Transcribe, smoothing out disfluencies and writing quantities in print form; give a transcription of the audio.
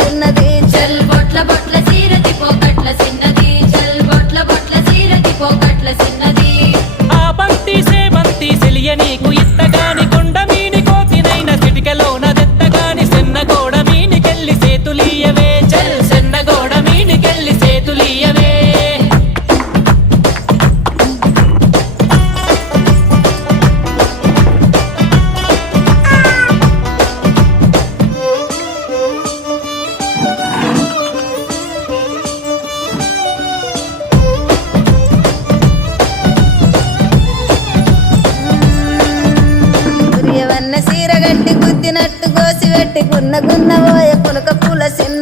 చిన్నది చల్ బొట్ల బొట్ల సీరది పోకట్ల చిన్నది చల్ బొట్ల బొట్ల సీరది పోకట్ల చిన్నది ఆ బంతి సేబంతి సెలియ నీకు ఇత్తగాని కొండ మీని కోతినైన చిటికలోన దెత్తగాని సెన్నగోడ మీనికెళ్ళి సేతులీయవే చల్ సెన్నగోడ మీనికెళ్ళి సేతులీయవే గురియవన్న సీర గట్టి గుద్దినట్టు కోసి పెట్టి గున్న గున్న పోయే పులక పూల చిన్న